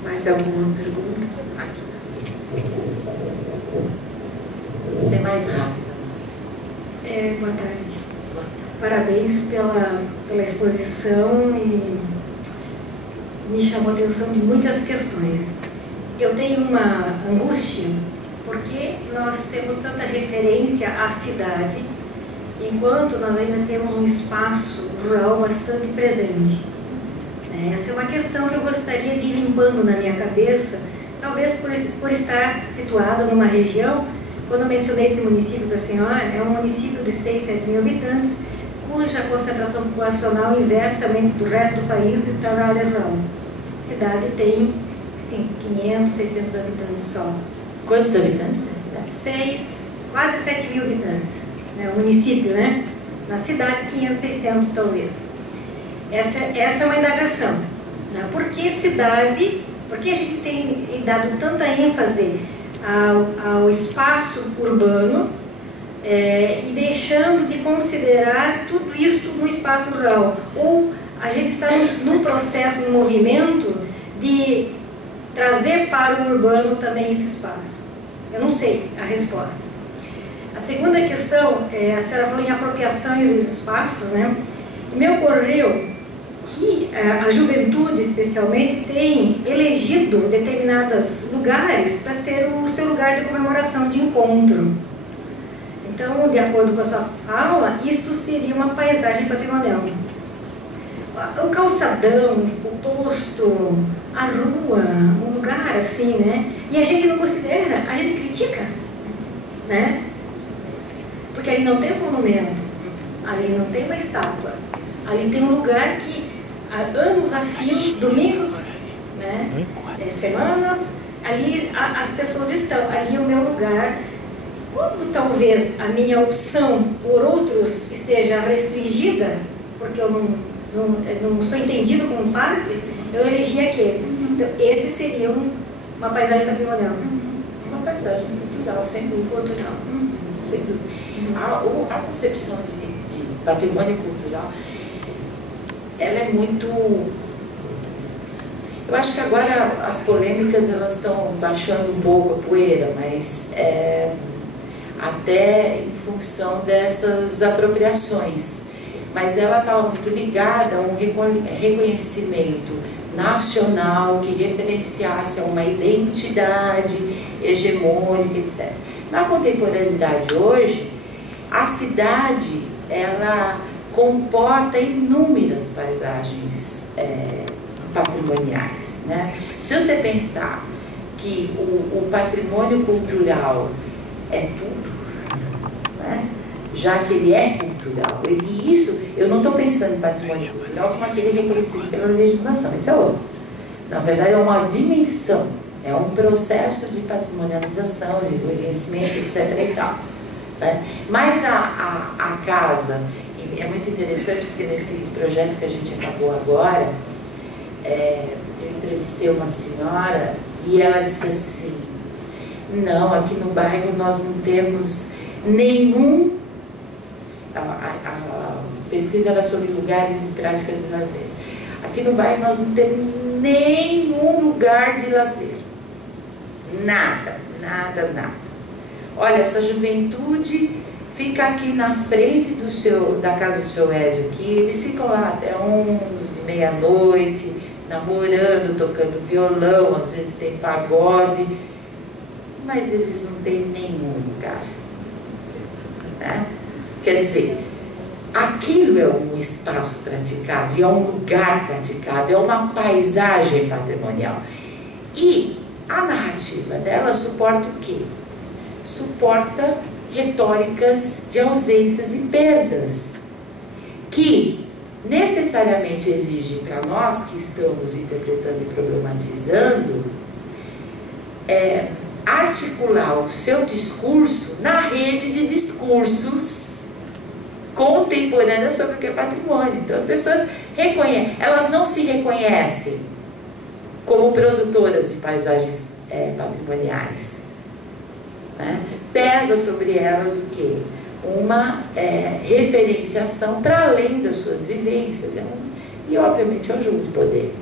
Mais alguma pergunta? Você é mais rápido. Boa tarde. Parabéns pela exposição e me chamou a atenção de muitas questões. Eu tenho uma angústia porque nós temos tanta referência à cidade, enquanto nós ainda temos um espaço rural bastante presente. Essa é uma questão que eu gostaria de ir limpando na minha cabeça, talvez por estar situada numa região. Quando eu mencionei esse município para a senhora, é um município de 6, 7 mil habitantes, cuja concentração populacional inversamente do resto do país está na área rural. A cidade tem, sim, 500, 600 habitantes só. Quantos habitantes na cidade? Quase 7 mil habitantes. O município, né? Na cidade, 500, 600 talvez. Essa é uma indagação. Né? Por que cidade? Por que a gente tem dado tanta ênfase ao espaço urbano e deixando de considerar tudo isso no espaço rural? Ou a gente está num processo, num movimento de trazer para o urbano também esse espaço? Eu não sei a resposta. A segunda questão, a senhora falou em apropriações dos espaços, né? E me ocorreu que a juventude, especialmente, tem elegido determinados lugares para ser o seu lugar de comemoração, de encontro. Então, de acordo com a sua fala, isto seria uma paisagem patrimonial. O calçadão, o posto, a rua, um lugar assim, né? E a gente não considera, a gente critica, né? Porque ali não tem um monumento, ali não tem uma estátua, ali tem um lugar que há anos a fios, domingos, né? Semanas, ali as pessoas estão, ali é o meu lugar. Como talvez a minha opção por outros esteja restringida, porque eu não sou entendido como parte, eu elegi aquele. Então, este seria uma paisagem patrimonial. Uma paisagem cultural, sem dúvida. Cultural. Sem dúvida. A concepção de patrimônio cultural, ela é muito... Eu acho que agora as polêmicas elas estão baixando um pouco a poeira, mas até em função dessas apropriações. Mas ela estava muito ligada a um reconhecimento nacional que referenciasse a uma identidade hegemônica, etc. Na contemporaneidade hoje, a cidade, ela comporta inúmeras paisagens patrimoniais, né? Se você pensar que o patrimônio cultural é tudo, né? Já que ele é cultural, e isso, eu não estou pensando em patrimônio cultural como aquele reconhecido pela legislação, esse é outro. Na verdade, é uma dimensão, é um processo de patrimonialização, de reconhecimento, etc. e tal, né? Mas a casa, e é muito interessante porque nesse projeto que a gente acabou agora, eu entrevistei uma senhora e ela disse assim: não, aqui no bairro nós não temos nenhum... A pesquisa era sobre lugares e práticas de lazer. Aqui no bairro nós não temos nenhum lugar de lazer. Nada, nada, nada. Olha, essa juventude fica aqui na frente da casa do seu Ézio aqui, eles ficam lá até 11, meia-noite, namorando, tocando violão, às vezes tem pagode. mas eles não têm nenhum lugar. Né? Quer dizer, aquilo é um espaço praticado, e é um lugar praticado, é uma paisagem patrimonial. E a narrativa dela suporta o quê? Suporta retóricas de ausências e perdas, que necessariamente exigem para nós que estamos interpretando e problematizando, articular o seu discurso na rede de discursos contemporâneos sobre o que é patrimônio. Então as pessoas reconhecem, elas não se reconhecem como produtoras de paisagens patrimoniais. Né? Pesa sobre elas o quê? Uma referenciação para além das suas vivências. E obviamente é um jogo de poder.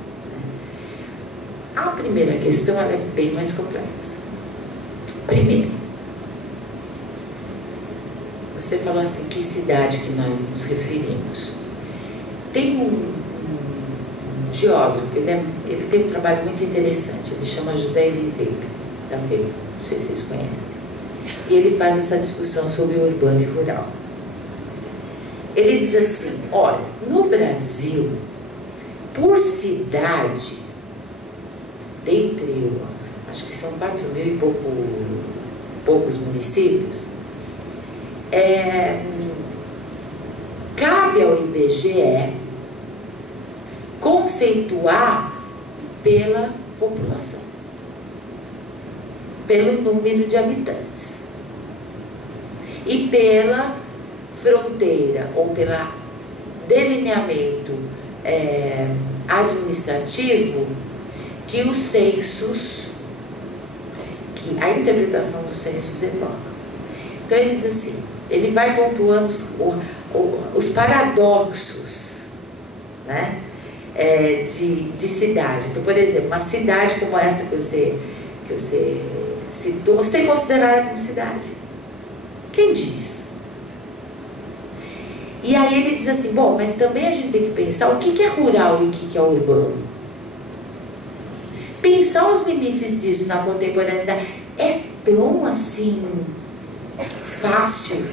A primeira questão ela é bem mais complexa. Primeiro, você falou assim, que cidade que nós nos referimos? Tem um geógrafo, ele tem um trabalho muito interessante, ele chama José Eli da Veiga, não sei se vocês conhecem. E ele faz essa discussão sobre o urbano e rural. Ele diz assim, olha, no Brasil, por cidade, dentre, acho que são 4.000 e poucos municípios, cabe ao IBGE conceituar pela população, pelo número de habitantes e pela fronteira ou pelo delineamento administrativo que os censos, que a interpretação dos censos evoca. Então ele diz assim, ele vai pontuando os paradoxos, né, de cidade. Então, por exemplo, uma cidade como essa que você citou, você considerar ela como cidade? Quem diz? E aí ele diz assim, bom, mas também a gente tem que pensar o que é rural e o que é urbano. Pensar os limites disso na contemporaneidade é tão assim fácil,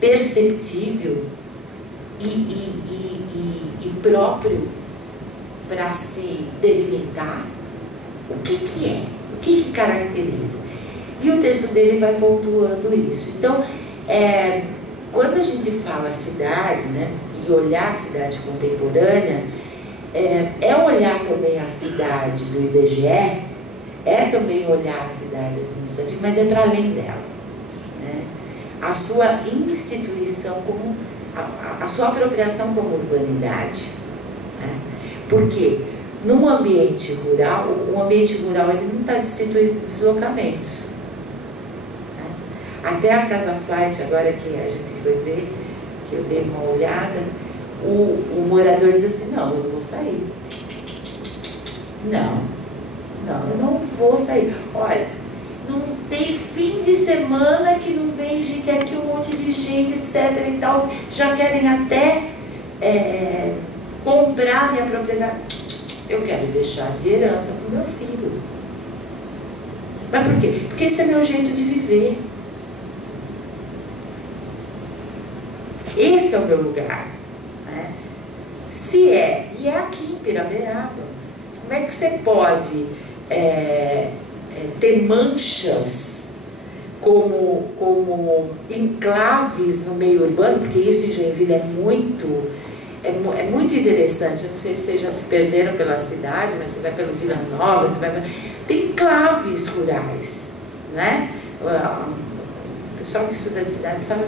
perceptível e próprio para se delimitar? O que é? O que caracteriza? E o texto dele vai pontuando isso. Então, quando a gente fala cidade, né, e olhar a cidade contemporânea, olhar também a cidade do IBGE, também olhar a cidade administrativa, mas é para além dela. Né? A sua instituição, como a sua apropriação como urbanidade. Né? Porque num ambiente rural, o ambiente rural ele não está destituído de deslocamentos. Né? Até a Casa Flight, agora que a gente foi ver, que eu dei uma olhada, o morador diz assim, não, eu vou sair. Não, eu não vou sair. Olha, não tem fim de semana que não vem gente aqui, um monte de gente, etc e tal, já querem até comprar minha propriedade. Eu quero deixar de herança para o meu filho. Mas por quê? Porque esse é meu jeito de viver. Esse é o meu lugar. Né? Se e é aqui em Pirapiraba. Como é que você pode ter manchas como enclaves no meio urbano? Porque isso em Joinville é muito interessante. Eu não sei se vocês já se perderam pela cidade, mas você vai pelo Vila Nova, tem enclaves rurais, né? O pessoal que estuda a cidade sabe,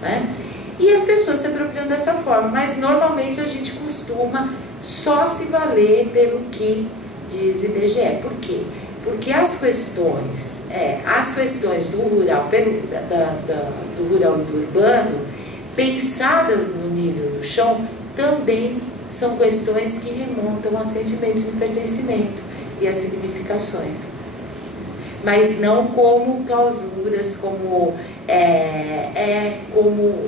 né? E as pessoas se apropriam dessa forma, mas normalmente a gente costuma só se valer pelo que diz o IBGE. Por quê? Porque as questões do rural, do rural e do urbano, pensadas no nível do chão, também são questões que remontam a sentimentos de pertencimento e a significações. Mas não como clausuras, como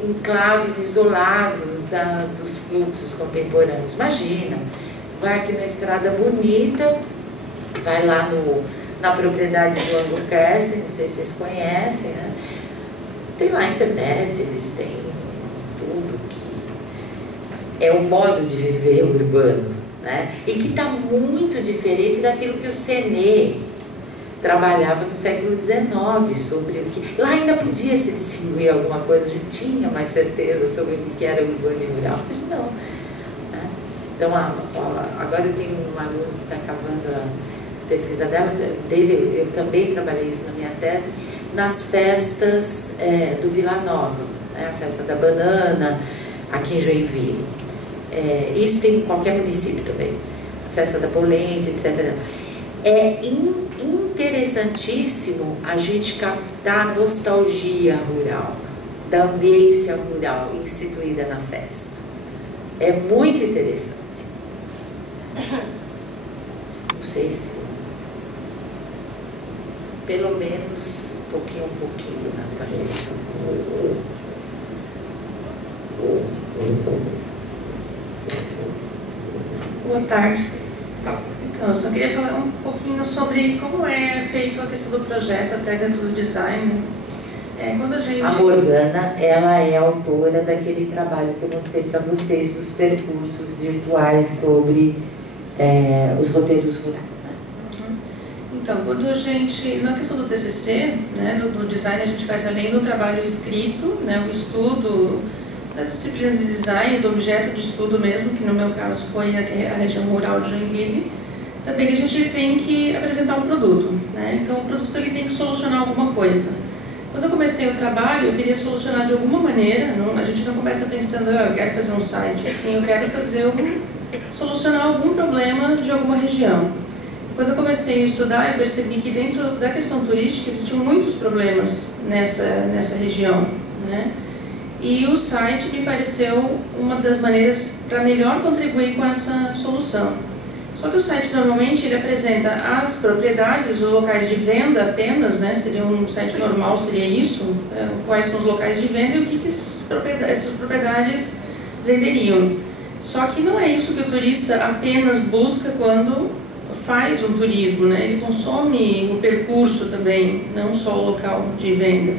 enclaves isolados dos fluxos contemporâneos. Imagina, tu vai aqui na Estrada Bonita, vai lá na propriedade do Anglo Kerstin, não sei se vocês conhecem, né? Tem lá a internet, eles têm tudo que é o modo de viver urbano, né? E que está muito diferente daquilo que o Séné trabalhava no século XIX, sobre o que... Lá ainda podia se distinguir alguma coisa, a gente tinha mais certeza sobre o que era urbano e rural, mas não. Né? Então, agora eu tenho um aluno que está acabando a pesquisa dele, eu também trabalhei isso na minha tese, nas festas do Vila Nova, né? A festa da banana, aqui em Joinville. Isso tem em qualquer município também, a festa da polenta, etc. É interessantíssimo a gente captar a nostalgia rural, da ambiência rural instituída na festa. É muito interessante. Não sei se... Pelo menos toquei um pouquinho na questão. Boa tarde. Então, eu só queria falar um pouquinho sobre como é feito a questão do projeto, até dentro do design. Quando a gente... A Morgana, ela é autora daquele trabalho que eu mostrei para vocês, dos percursos virtuais sobre os roteiros rurais. Então, quando a gente, na questão do TCC, né, do design, a gente faz além do trabalho escrito, né, o estudo das disciplinas de design, do objeto de estudo mesmo, que no meu caso foi a região rural de Joinville, também a gente tem que apresentar um produto, né? Então, o produto ele tem que solucionar alguma coisa. Quando eu comecei o trabalho, eu queria solucionar de alguma maneira, a gente não começa pensando, eu quero fazer um site, sim, eu quero solucionar algum problema de alguma região. Quando eu comecei a estudar, eu percebi que dentro da questão turística existiam muitos problemas nessa região, né? E o site me pareceu uma das maneiras para melhor contribuir com essa solução. Só que o site normalmente ele apresenta as propriedades, os locais de venda apenas, né? Seria um site normal, seria isso, quais são os locais de venda e o que essas propriedades venderiam. Só que não é isso que o turista apenas busca quando faz um turismo, né? Ele consome o percurso também, não só o local de venda.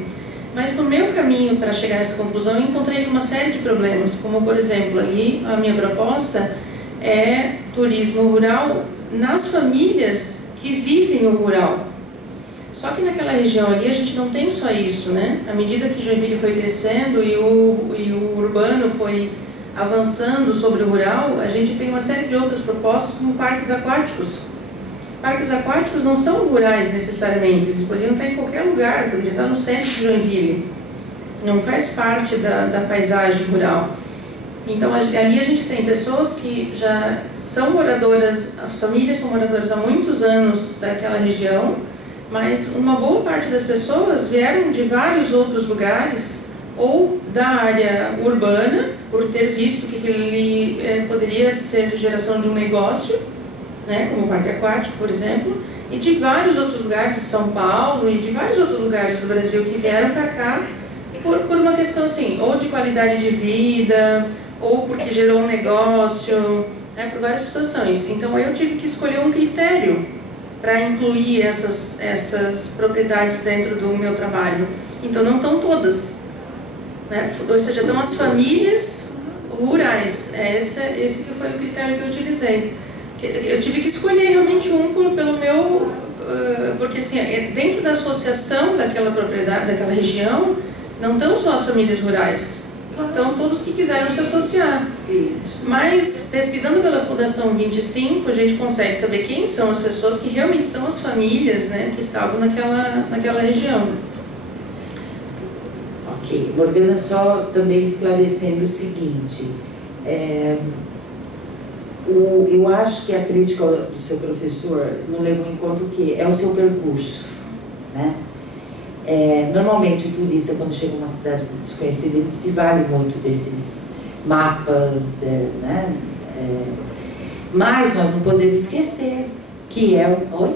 Mas no meu caminho para chegar a essa conclusão, eu encontrei uma série de problemas, como por exemplo, ali a minha proposta é turismo rural nas famílias que vivem no rural. Só que naquela região ali a gente não tem só isso, né? À medida que Joinville foi crescendo e o urbano foi avançando sobre o rural, a gente tem uma série de outras propostas, como parques aquáticos. Parques aquáticos não são rurais necessariamente, eles poderiam estar em qualquer lugar, poderiam estar no centro de Joinville. Não faz parte da paisagem rural. Então, ali a gente tem pessoas que já são moradoras, as famílias são moradoras há muitos anos daquela região, mas uma boa parte das pessoas vieram de vários outros lugares, ou da área urbana, por ter visto que ele poderia ser geração de um negócio, né, como o parque aquático, por exemplo, e de vários outros lugares de São Paulo e de vários outros lugares do Brasil que vieram para cá por uma questão assim, ou de qualidade de vida, ou porque gerou um negócio, né, por várias situações. Então eu tive que escolher um critério para incluir essas propriedades dentro do meu trabalho. Então não estão todas, né? Ou seja, estão as famílias rurais. Esse que foi o critério que eu utilizei. Eu tive que escolher realmente pelo meu... Porque assim, dentro da associação daquela propriedade, daquela região, não estão só as famílias rurais. Então, todos que quiseram se associar. Mas, pesquisando pela Fundação 25, a gente consegue saber quem são as pessoas que realmente são as famílias, né, que estavam naquela região. Ok. Morgana, só também esclarecendo o seguinte. Eu acho que a crítica do seu professor não levou em conta o que é o seu percurso, né? Normalmente o turista, quando chega a uma cidade desconhecida, ele se vale muito desses mapas, né? Mas nós não podemos esquecer que é o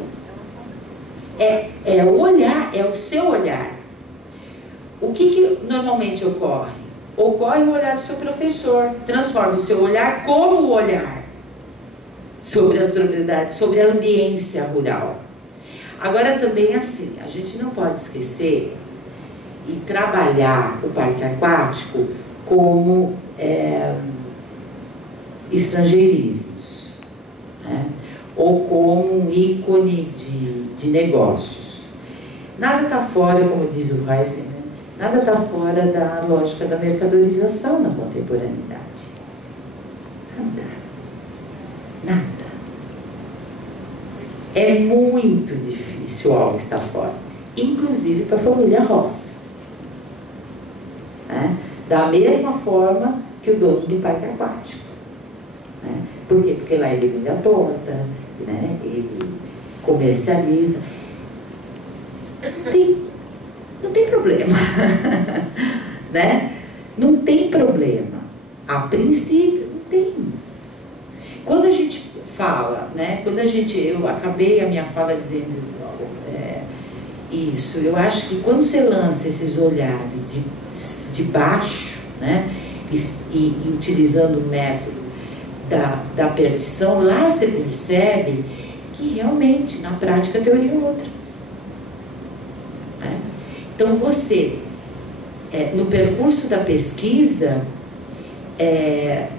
olhar, é o seu olhar. O que normalmente ocorre? Ocorre o olhar do seu professor, transforma o seu olhar como o olhar sobre as propriedades, sobre a ambiência rural. Agora também assim, a gente não pode esquecer e trabalhar o parque aquático como estrangeirismos, né? Ou como um ícone de negócios. Nada está fora, como diz o Heisen, né? Nada está fora da lógica da mercadorização na contemporaneidade. Nada. Nada. É muito difícil algo estar fora, inclusive para a família Ross. Né? Da mesma forma que o dono do parque aquático. Né? Por quê? Porque lá ele vende a torta, né? Ele comercializa. Não tem problema. Né? Não tem problema. A princípio, não tem. Quando a gente fala, né? Eu acabei a minha fala dizendo isso, eu acho que quando você lança esses olhares de baixo, né? E utilizando o método da perdição, lá você percebe que realmente, na prática, a teoria é outra. Né? Então, você, no percurso da pesquisa,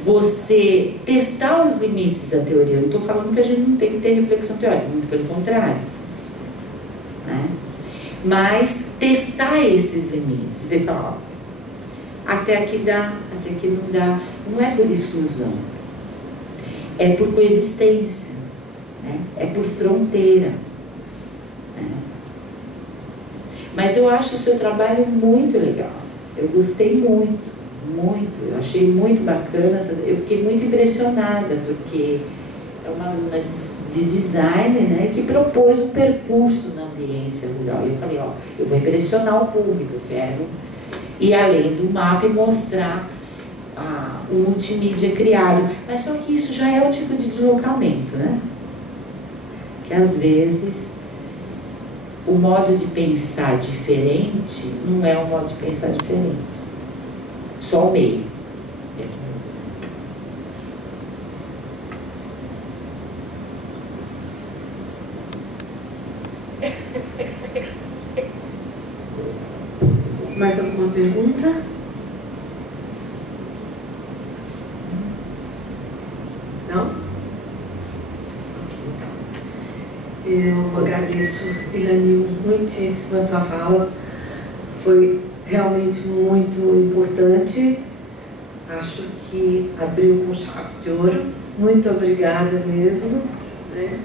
você testar os limites da teoria. Eu não estou falando que a gente não tem que ter reflexão teórica, muito pelo contrário. Né? Mas testar esses limites, ver falar, até aqui dá, até aqui não dá. Não é por exclusão, é por coexistência, né? É por fronteira. Né? Mas eu acho o seu trabalho muito legal. Eu gostei muito, eu achei muito bacana. Eu fiquei muito impressionada, porque é uma aluna de design, né, que propôs um percurso na ambiência rural. E eu falei, ó, eu vou impressionar o público, eu quero ir além do mapa e mostrar o multimídia criado. Mas só que isso já é um tipo de deslocamento, né? Que às vezes o modo de pensar diferente não é um modo de pensar diferente. Só o meio. Mais alguma pergunta? Não? Eu agradeço, Ilanil, muitíssimo a tua fala. Foi realmente muito importante. Acho que abriu com chave de ouro. Muito obrigada mesmo. Né?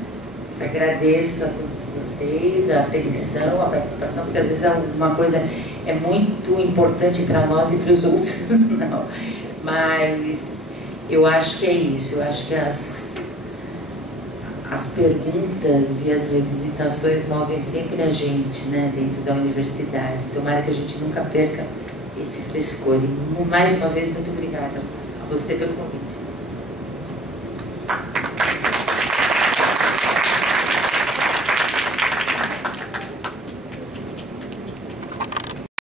Agradeço a todos vocês, a atenção, a participação, porque às vezes alguma coisa é muito importante para nós e para os outros, não. Mas eu acho que é isso, eu acho que as perguntas e as revisitações movem sempre a gente, né, dentro da universidade. Tomara que a gente nunca perca esse frescor. E mais uma vez, muito obrigada a você pelo convite.